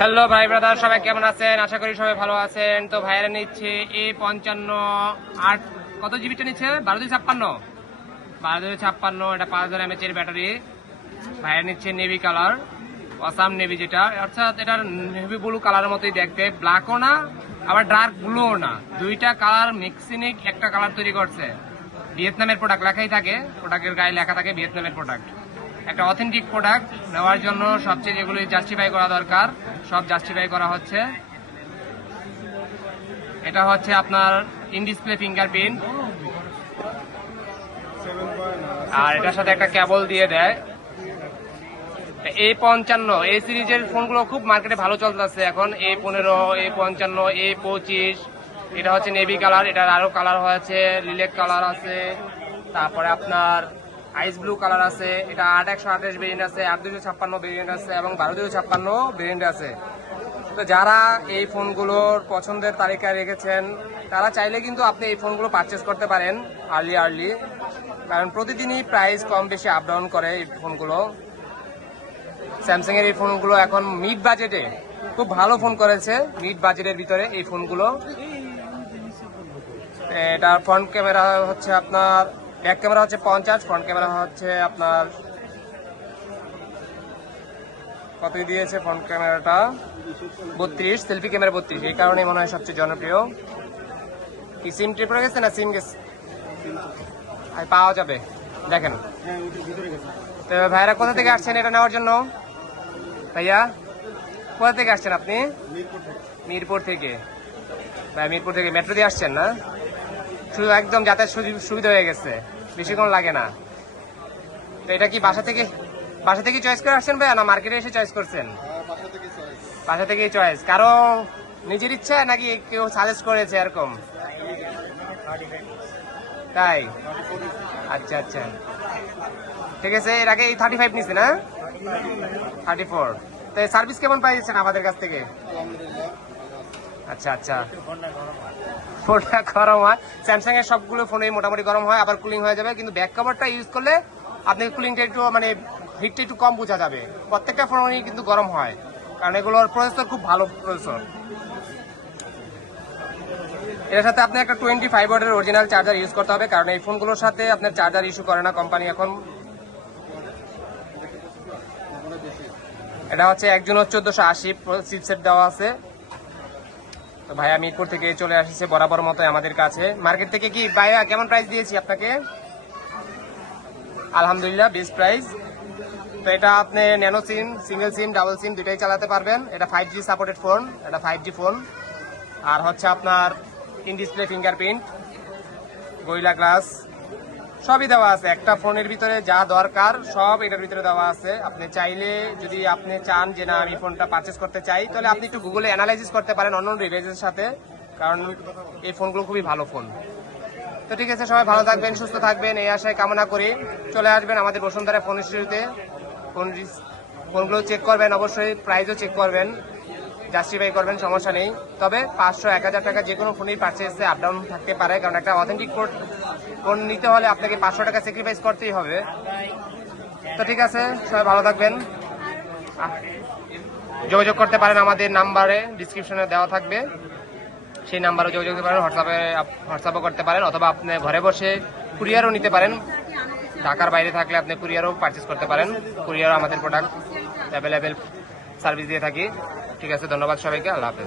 Hello ভাই brother, সবাই কেমন আছেন? আশা করি সবাই ভালো আছেন। তো ভাইরা নিচ্ছে A55 কত জিবিটা নিচ্ছে? 1256 এটা 5000 mAh এর ব্যাটারি। ভাইরা নিচ্ছে নেভি কালার, অসাম নেভি, যেটা অর্থাৎ এটা নেভি ব্লু কালারের মতোই দেখতে, ব্ল্যাকও না আবার ডার্ক ব্লুও না, দুইটা কালার মিক্সিনিক একটা কালার তৈরি করছে। ভিয়েতনামের প্রোডাক্ট লেখাই থাকে, প্রোডাক্টের গায়ে লেখা থাকে ভিয়েতনামের প্রোডাক্ট। একটা অথেন্টিক প্রোডাক্ট নেওয়ার জন্য সবচেয়ে যেগুলি জাস্টিফাই করা দরকার সব জাস্টিফাই করা হচ্ছে। এটা হচ্ছে আপনার ইন ডিসপ্লে ফিঙ্গারপ্রিন্ট, আর এটার সাথে একটা কেবল দিয়ে দেয়। A55 এই সিরিজের ফোনগুলো খুব মার্কেটে ভালো চলতেছে এখন। A15, A55, A25, এটা হচ্ছে নেভি কালার, এটার আরো কালার হয়েছে, লিলেক কালার আছে, তারপরে আপনার আইস ব্লু কালার আছে, এটা 8128 ভেরিয়েন্ট আছে, 8256 ভেরিয়েন্ট আছে এবং 12256 ভেরিয়েন্ট আছে। তো যারা এই ফোনগুলোর পছন্দের তালিকায় রেখেছেন তারা চাইলে কিন্তু আপনি এই ফোনগুলো পারচেস করতে পারেন আর্লি, কারণ প্রতিদিনই প্রাইস কম বেশি আপ ডাউন করে এই ফোনগুলো। স্যামসাং এর এই ফোনগুলো এখন মিড বাজেটে খুব ভালো ফোন করেছে, মিড বাজেটের ভিতরে এই ফোনগুলো। এটার ফ্রন্ট ক্যামেরা হচ্ছে আপনার, ব্যাক ক্যামেরা হচ্ছে 50, ফ্রন্ট ক্যামেরা হচ্ছে আপনার কতই দিয়েছে, ফ্রন্ট ক্যামেরাটা 32, সেলফি ক্যামেরা 32, এই কারণে মনে হয় সবচেয়ে জনপ্রিয়। কি সিম ট্রিপ পড়ে গেছে না সিম গেছে পাওয়া যাবে, দেখেন। তো ভাইরা কোথা থেকে আসছেন এটা নেওয়ার জন্য? ভাইয়া কোথা থেকে আসছেন আপনি? মিরপুর থেকে। ভাই মিরপুর থেকে মেট্রো দিয়ে আসছেন না? শুধু একদম যাতায়াত সুবিধা হয়ে গেছে, বেশিক্ষণ লাগে না। তো এটা কি বাসা থেকে চয়েস করে আসছেন ভাইয়া, না মার্কেটে এসে চয়েস করছেন? বাসা থেকেই চয়েস। কারো নিজের ইচ্ছা নাকি কেউ সাজেস্ট করেছে এরকম? তাই, আচ্ছা আচ্ছা, ঠিক আছে। এর আগে 35 নিছে না? 34। তো সার্ভিস কেমন পাইছেন আমাদের কাছ থেকে? আচ্ছা আচ্ছা, ফোনটা গরম হয়, স্যামসাং এর সবগুলো ফোনে মোটামুটি গরম হয়, আবার কুলিং হয়ে যাবে, কিন্তু ব্যাক কভারটা ইউজ করলে আপনি কুলিংটা একটু মানে হিটটা একটু কম বোঝা যাবে। প্রত্যেকটা ফোনই কিন্তু গরম হয়, কারণ এগুলোর প্রসেসর খুব ভালো প্রসেসর। এর সাথে আপনি একটা 25 ওয়াটের অরিজিনাল চার্জার ইউজ করতে হবে, কারণ এই ফোনগুলোর সাথে আপনার চার্জার ইস্যু করে না কোম্পানি এখন। এটা হচ্ছে একজন 1480 চিপসেট দেওয়া আছে। তো ভাইয়া মিরপুর থেকে চলে আসছে বরাবর মতো আমাদের কাছে। মার্কেট থেকে কি ভাইয়া কেমন প্রাইস দিয়েছি আপনাকে? আলহামদুলিল্লাহ বেস্ট প্রাইস। তো এটা আপনি ন্যানো সিম, সিঙ্গেল সিম, ডাবল সিম দুটাই চালাতে পারবেন। এটা 5G সাপোর্টেড ফোন, এটা 5G ফোন। আর হচ্ছে আপনার in display fingerprint, gorilla glass সবই দেওয়া আছে। একটা ফোনের ভিতরে যা দরকার সব এটার ভিতরে দেওয়া আছে। আপনি চাইলে যদি আপনি চান যে না আমি ফোনটা পারচেস করতে চাই, তাহলে আপনি একটু গুগলে অ্যানালাইসিস করতে পারেন অন্য রিভিউজের সাথে, কারণ এই ফোনগুলো খুবই ভালো ফোন। তো ঠিক আছে, সবাই ভালো থাকবেন, সুস্থ থাকবেন, এই আশায় কামনা করি। চলে আসবেন আমাদের বসুন্ধরা ফোন স্টুডিওতে, ফোনগুলো চেক করবেন, অবশ্যই প্রাইসও চেক করবেন, জাস্টিফাই করবেন, সমস্যা নেই। তবে 500-1000 টাকা যে কোনো ফোনেই পারচেসে আপ ডাউন থাকতে পারে, কারণ একটা অথেন্টিক ফোন নিতে হলে আপনাকে 500 টাকা স্যাক্রিফাইস করতেই হবে। তো ঠিক আছে, সবাই ভালো থাকবেন। যোগাযোগ করতে পারেন আমাদের নাম্বারে, ডিসক্রিপশনে দেওয়া থাকবে, সেই নাম্বারে যোগাযোগ করতে পারেন, হোয়াটসঅ্যাপও করতে পারেন, অথবা আপনি ঘরে বসে কুরিয়ারও নিতে পারেন। ঢাকার বাইরে থাকলে আপনি কুরিয়ারও পারচেস করতে পারেন, কুরিয়ারও আমাদের প্রোডাক্ট অ্যাভেলেবেল সার্ভিস দিয়ে থাকি। ঠিক আছে, ধন্যবাদ সবাইকে, আল্লাহ হাফেজ।